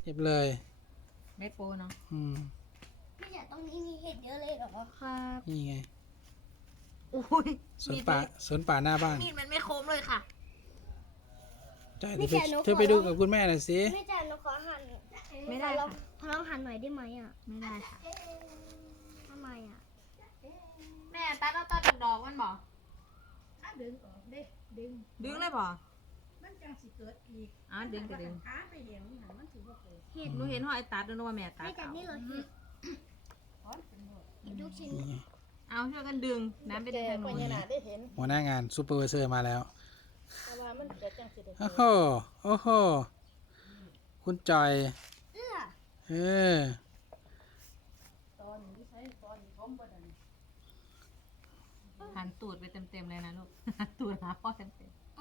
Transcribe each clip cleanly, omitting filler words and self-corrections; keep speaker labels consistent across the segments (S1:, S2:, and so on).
S1: เก็บเลย
S2: ไม่โปเนาะ
S3: พี่จ๋าตรงนี้มีเห็ดเยอะเลยเหรอ
S2: ครับ
S1: นี่ไง
S2: อุ้ย
S1: สวนป่าหน้าบ้าน
S2: มีดมันไม่คมเลยค่ะ
S1: ใช่เธอไปดูกับคุณแม่หน่อยสิ
S3: พี่จ๋าหนูขอหั่น
S2: ไม่ได้ค่ะ
S3: ขอลองหั่นหน่อยได้ไหมอ่ะ
S2: ไม่ได้ค่ะ
S3: ทำไมอ่ะ
S2: แม่ตัดเอาตัดดอกมันบ่
S4: ดึงออกเด้ดึง
S2: ดึงเลยบ่
S4: มันจังสิเกิดอีก
S2: ดึงก็ดึง
S4: ขาไปเห็นหันมันถือว่าเกิด
S2: เห็ดหนูเห็นหอยตัดด้วยว่าแม่ตัด
S3: พี่จ๋า
S2: เอา
S3: นี่เหรอเห็ด
S4: ถอนเป็นหมด
S3: เห็ดลูกชิ้น
S1: นี่ไง
S2: เอาช่วยกันดึงน้ำไปทางโน้น
S4: ได้เห็น
S1: หัวหน้างานซูเปอร์วิเซอร์มาแล้ว
S4: แต่ว่ามันเกิดจังสิได้
S1: โอ้โห โอ้โห คุณจอย
S3: เอื้อ
S1: เออ
S4: ตอนนี้ใช้ตอนนี้ผมบ่ได้
S2: หันตูดไปเต็มๆเลยนะลูก หันตูดหาพ่อเต็ม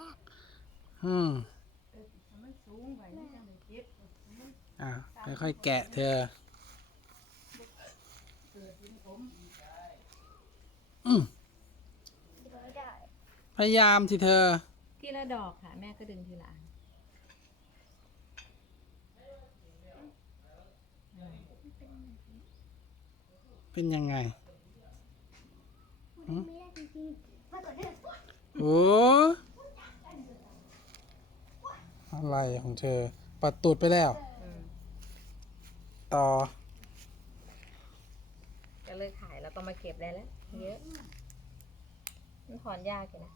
S4: มันสูงไปมันจังได้เก็บมัน
S1: ค่อยๆแกะเธอ
S4: เกิดเป็นผม
S3: ไม่ได้
S1: พยายามที่เธอ
S2: ๆทีละดอกค่ะ แม่ก็ดึงทีละอัน
S1: เป็นยังไง
S3: ไม่ได้จริงๆมาก่อนเถอะ
S1: โอ้อะไรของเธอ ปัดตูดไปแล้ว ต่อ
S2: ก็เลยขายแล้วต้องมาเก็บได้แล้ว เยอะ มันถอนยากอยู่นะ